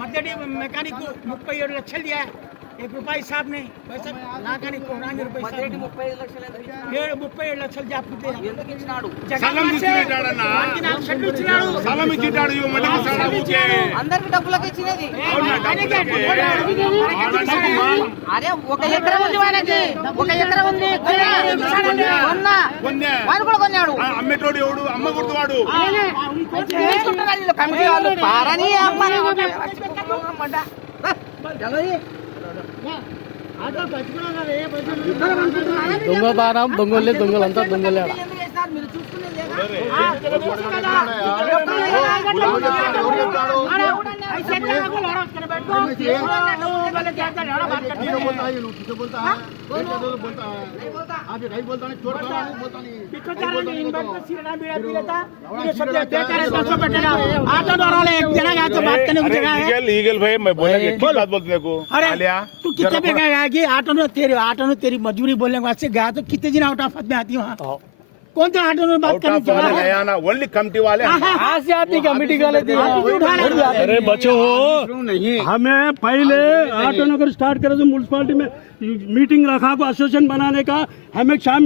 मध्यडी mechanic 37 లక్షలు दिया 1 రూపాయి साहब ने पैसा నాకని కోరాని రూపాయి మధ్యడి 35 లక్షలు 37 లక్షలు జాపుతే ఎందుకు ఇచ్చినాడు సలం ఇచ్చినాడన్న షెడ్ ఇచ్చినాడు సలం ఇచ్చినాడు ఇవ మళ్ళీ సలం ఊకే అందరికి డబ్బులకి ఇచ్చినది అరే 1 ఎకరం ఉంది వానికి 1 ఎకరం ఉంది వాడు కూడా కొన్నాడు అమ్మేటోడు ఎవడు అమ్మ గుర్తువాడు కమిటీ వాళ్ళు పారని అమ్మ దొంగదానం దొంగలే దొంగలంతా దొంగలే మీరు చూసుకునేది लीगल भाई मैं बोला कि बात बोलते देखो अरे तू कितने पे गया कि ऑटो में तेरी मजबूरी बोलने के वास्ते गया तो कितने दिन आउट ऑफ में आती वहाँ कौन सा ऑटो में बात करने गया ना ओनली कमिटी वाले आज आपकी कमेटी वाले अरे बच्चो हमें पहले ऑटो नगर स्टार्ट करे तो म्यूनसिपालिटी में मीटिंग रखा को एसोसिएशन बनाने का हमें शामिल